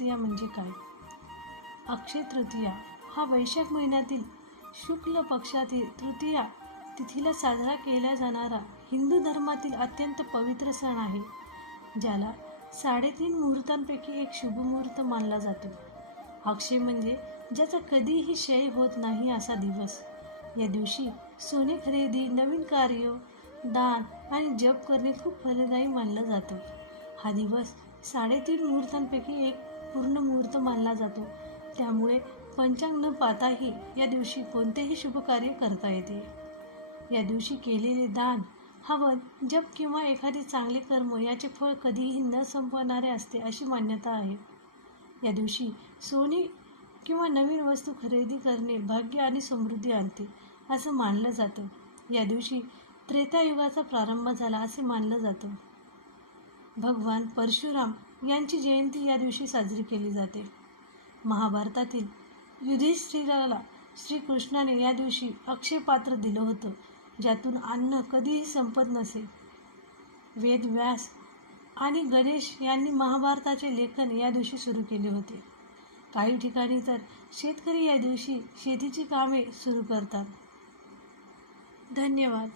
तृतीया म्हणजे काय? अक्षय तृतीया हा वैशाख महिन्यातील शुक्ल पक्षातील तृतीया तिथीला साजरा केला जाणारा हिंदू धर्मातील अत्यंत पवित्र सण आहे, ज्याला 3.5 मुहूर्तांपैकी एक शुभमुहूर्त मानला जातो. अक्षय म्हणजे ज्याचा कधीही क्षय होत नाही असा दिवस. या दिवशी सोने खरेदी, नवीन कार्य, दान आणि जप करणे खूप फलदायी मानलं जातं. हा दिवस 3.5 मुहूर्तांपैकी एक पूर्ण मुहूर्त मानला जातो. त्यामुळे पंचांग न पाहताही या दिवशी कोणतेही शुभ कार्य करता येते. या दिवशी केलेले दान, हवन, जप किंवा एखादे चांगले कर्म याचे फळ कधीही न संपणारे असते अशी मान्यता आहे. या दिवशी सोने किंवा नवीन वस्तू खरेदी करणे भाग्य आणि समृद्धी आणते असं मानलं जातं. या दिवशी त्रेतायुगाचा प्रारंभ झाला असे मानलं जातं. भगवान परशुराम यांची जयंती या दिवशी साजरी केली जाते. महाभारतातील युधिष्ठिराला श्रीकृष्णाने या दिवशी अक्षय पात्र दिलं होतं, ज्यातून अन्न कधीही संपत नसे. वेद व्यास आणि गणेश यांनी महाभारताचे लेखन या दिवशी सुरू केले होते. काही ठिकाणी तर शेतकरी या दिवशी शेतीची कामे सुरू करतात. धन्यवाद.